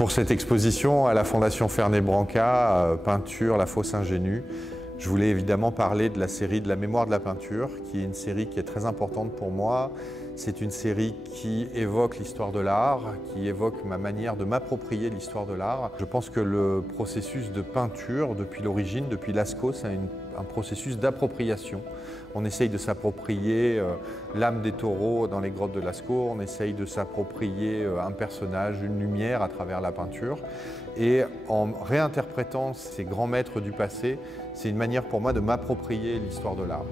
Pour cette exposition à la Fondation Fernet-Branca, Peinture, la fosse ingénue, je voulais évidemment parler de la série de la mémoire de la peinture, qui est une série qui est très importante pour moi. C'est une série qui évoque l'histoire de l'art, qui évoque ma manière de m'approprier l'histoire de l'art. Je pense que le processus de peinture, depuis l'origine, depuis Lascaux, c'est un processus d'appropriation. On essaye de s'approprier l'âme des taureaux dans les grottes de Lascaux, on essaye de s'approprier un personnage, une lumière à travers la peinture. Et en réinterprétant ces grands maîtres du passé, c'est une manière pour moi de m'approprier l'histoire de l'art.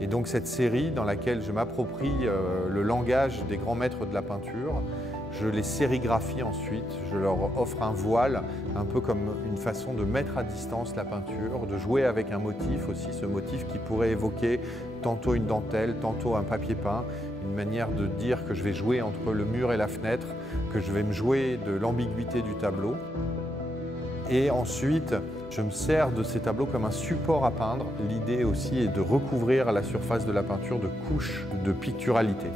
Et donc cette série dans laquelle je m'approprie le langage des grands maîtres de la peinture, je les sérigraphie ensuite, je leur offre un voile, un peu comme une façon de mettre à distance la peinture, de jouer avec un motif aussi, ce motif qui pourrait évoquer tantôt une dentelle, tantôt un papier peint, une manière de dire que je vais jouer entre le mur et la fenêtre, que je vais me jouer de l'ambiguïté du tableau. Et ensuite, je me sers de ces tableaux comme un support à peindre. L'idée aussi est de recouvrir la surface de la peinture de couches de picturalité.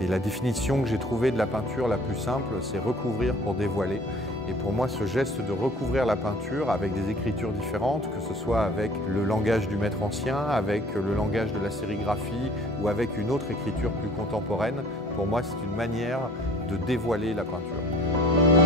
Et la définition que j'ai trouvée de la peinture la plus simple, c'est recouvrir pour dévoiler. Et pour moi, ce geste de recouvrir la peinture avec des écritures différentes, que ce soit avec le langage du maître ancien, avec le langage de la sérigraphie ou avec une autre écriture plus contemporaine, pour moi, c'est une manière de dévoiler la peinture.